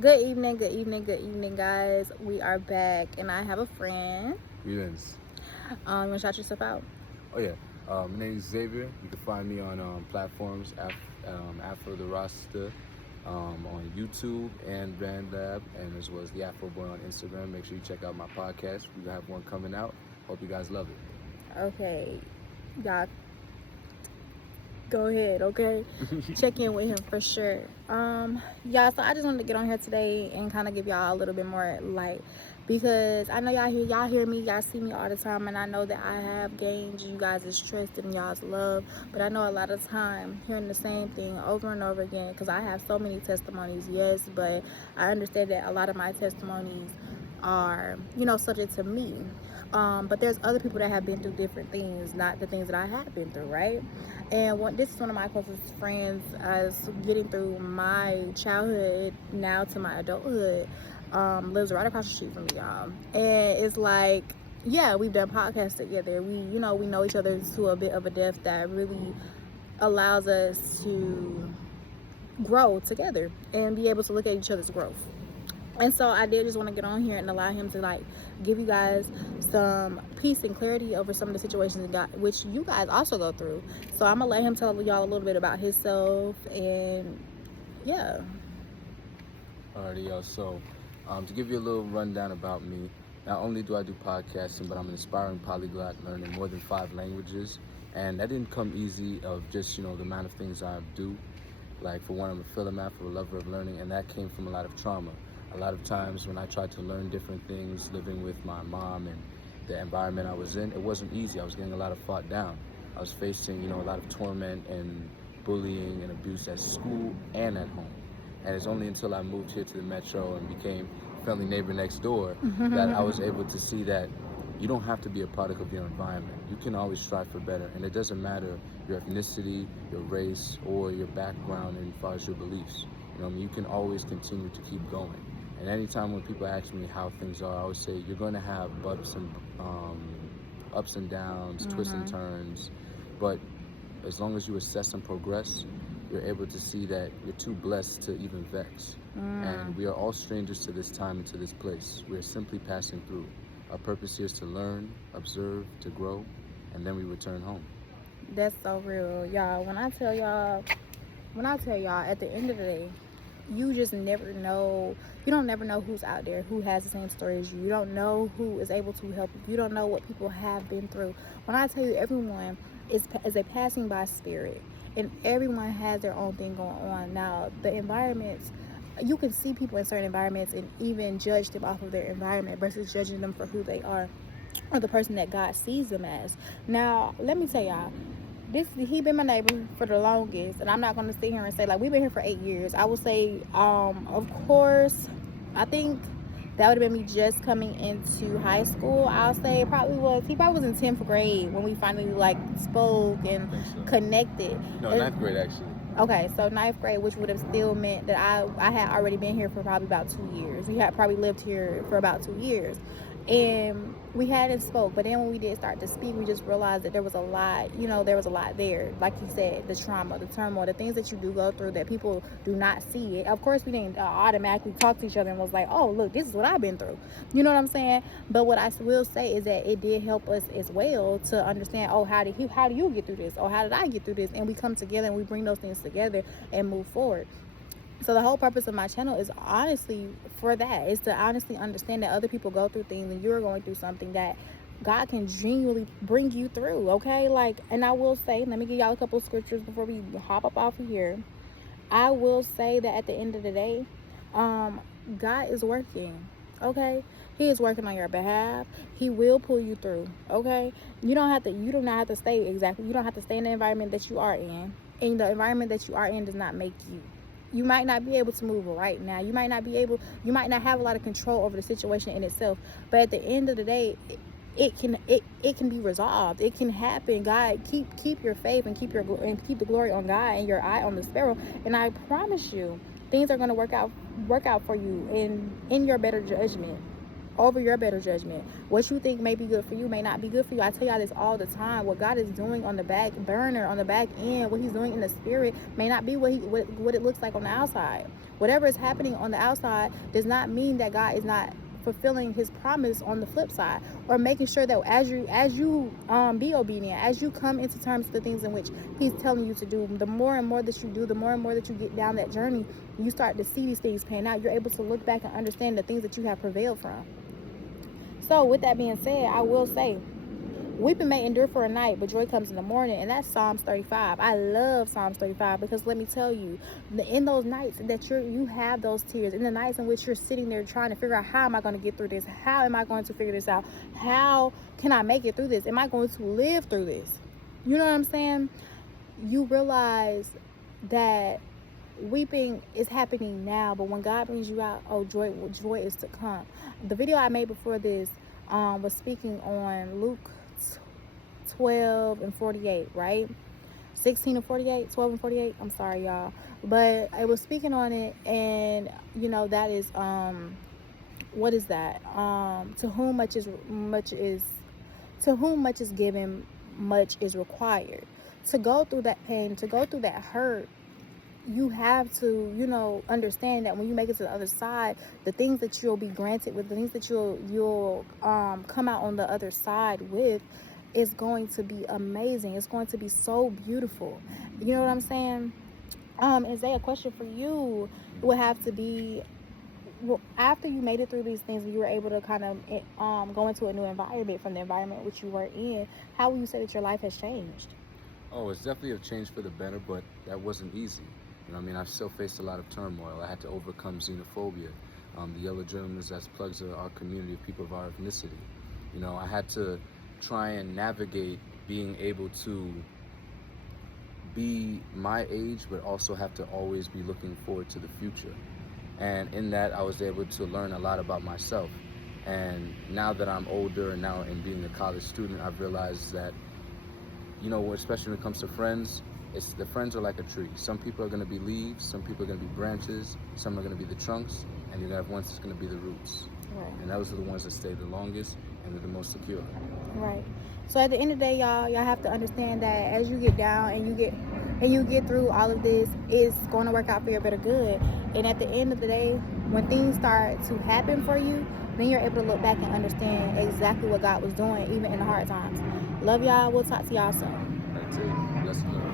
Good evening, good evening, good evening, guys. We are back, and I have a friend. Greetings. You want to shout yourself out? Oh yeah, my name is Xavier. You can find me on platforms Afro the Rasta on YouTube and Brand Lab, and as well as the Afro Boy on Instagram. Make sure you check out my podcast. We have one coming out. Hope you guys love it. Okay, y'all go ahead, okay? Check in with him for sure. Yeah, so I just wanted to get on here today and kind of give y'all a little bit more light, because I know y'all hear me, y'all see me all the time, and I know that I have gained you guys' trust and y'all's love. But I know a lot of time hearing the same thing over and over again, because I have so many testimonies, yes, but I understand that a lot of my testimonies are, subject to me. But there's other people that have been through different things, not the things that I have been through, right? And this is one of my closest friends, as getting through my childhood now to my adulthood, lives right across the street from me, y'all. And it's like, yeah, we've done podcasts together. We know each other to a bit of a depth that really allows us to grow together and be able to look at each other's growth. And so I did just want to get on here and allow him to give you guys some peace and clarity over some of the situations which you guys also go through. So I'm gonna let him tell y'all a little bit about himself, and yeah. Alrighty, y'all. So, to give you a little rundown about me, not only do I do podcasting, but I'm an aspiring polyglot, learning more than 5 languages. And that didn't come easy of just, the amount of things I do. Like, for one, I'm a philomath, a lover of learning, and that came from a lot of trauma. A lot of times when I tried to learn different things, living with my mom and the environment I was in, it wasn't easy. I was getting a lot of fought down. I was facing, a lot of torment and bullying and abuse at school and at home. And it's only until I moved here to the metro and became friendly neighbor next door that I was able to see that you don't have to be a product of your environment. You can always strive for better, and it doesn't matter your ethnicity, your race, or your background as far as your beliefs. You can always continue to keep going. And anytime when people ask me how things are, I always say you're going to have ups and downs, twists and turns, but as long as you assess and progress, you're able to see that you're too blessed to even vex. And we are all strangers to this time and to this place. We are simply passing through. Our purpose here is to learn, observe, to grow, and then we return home. That's so real, y'all. When I tell y'all, at the end of the day, you just never know. You don't never know who's out there who has the same story as you. You don't know who is able to help you. You don't know what people have been through. When I tell you, everyone is a passing by spirit, and everyone has their own thing going on. Now, the environments, you can see people in certain environments and even judge them off of their environment versus judging them for who they are or the person that God sees them as. Now, let me tell y'all, he been my neighbor for the longest, and I'm not going to sit here and say we've been here for 8 years. I would say, of course, I think that would have been me just coming into high school. I'll say he probably was in 10th grade when we finally spoke and connected. No, 9th grade actually. Okay, so 9th grade, which would have still meant that I had already been here for probably about 2 years. We had probably lived here for about 2 years. And we hadn't spoke, but then when we did start to speak, we just realized that there was a lot, there was a lot there. Like you said, the trauma, the turmoil, the things that you do go through that people do not see. Of course, we didn't automatically talk to each other and was like, oh, look, this is what I've been through. You know what I'm saying? But what I will say is that it did help us as well to understand, oh, how do you get through this? Or how did I get through this? And we come together and we bring those things together and move forward. So the whole purpose of my channel is honestly for that. Is to honestly understand that other people go through things and you're going through something that God can genuinely bring you through, okay? And I will say, let me give y'all a couple of scriptures before we hop up off of here. I will say that at the end of the day, God is working, okay? He is working on your behalf. He will pull you through, okay? You do not have to stay in the environment that you are in. And the environment that you are in does not make you. You might not be able to move right now. You might not have a lot of control over the situation in itself. But at the end of the day, it can be resolved. It can happen. God, keep your faith and keep the glory on God and your eye on the sparrow. And I promise you, things are going to work out for you in your better judgment. Over your better judgment. What you think may be good for you may not be good for you. I tell y'all this all the time. What God is doing on the back burner, on the back end, what he's doing in the spirit may not be what it looks like on the outside. Whatever is happening on the outside does not mean that God is not fulfilling his promise on the flip side, or making sure that as you be obedient, as you come into terms with the things in which he's telling you to do, the more and more that you do, the more and more that you get down that journey, you start to see these things pan out. You're able to look back and understand the things that you have prevailed from. So with that being said, I will say, weeping may endure for a night, but joy comes in the morning. And that's Psalms 35. I love Psalms 35 because let me tell you, in those nights that you have those tears, in the nights in which you're sitting there trying to figure out, how am I going to get through this? How am I going to figure this out? How can I make it through this? Am I going to live through this? You know what I'm saying? You realize that weeping is happening now, but when God brings you out, oh, joy is to come. The video I made before this was speaking on Luke 12 and 48, right? 16 and 48, 12 and 48. I'm sorry, y'all, but I was speaking on it, and you know, that is what is that? To whom much is given, much is required. To go through that pain, to go through that hurt, you have to, you know, understand that when you make it to the other side, the things that you'll be granted with, the things that you'll come out on the other side with, is going to be amazing. It's going to be so beautiful. You know what I'm saying? Isaiah, a question for you would have to be, well, after you made it through these things and you were able to kind of go into a new environment from the environment which you were in, how would you say that your life has changed? Oh, it's definitely a change for the better, but that wasn't easy. You know what I mean? I still faced a lot of turmoil. I had to overcome xenophobia, the yellow journalists as plugs of our community of people of our ethnicity. You know, I had to try and navigate being able to be my age, but also have to always be looking forward to the future. And in that, I was able to learn a lot about myself. And now that I'm older, and now in being a college student, I've realized that, you know, especially when it comes to friends, the friends are like a tree. Some people are going to be leaves, some people are going to be branches, some are going to be the trunks, and you're going to have ones that's going to be the roots. Right. And those are the ones that stay the longest and are the most secure. Right. So at the end of the day, y'all have to understand that as you get down and you get through all of this, it's going to work out for your better good. And at the end of the day, when things start to happen for you, then you're able to look back and understand exactly what God was doing, even in the hard times. Love y'all. We'll talk to y'all soon. That's it. Bless the Lord.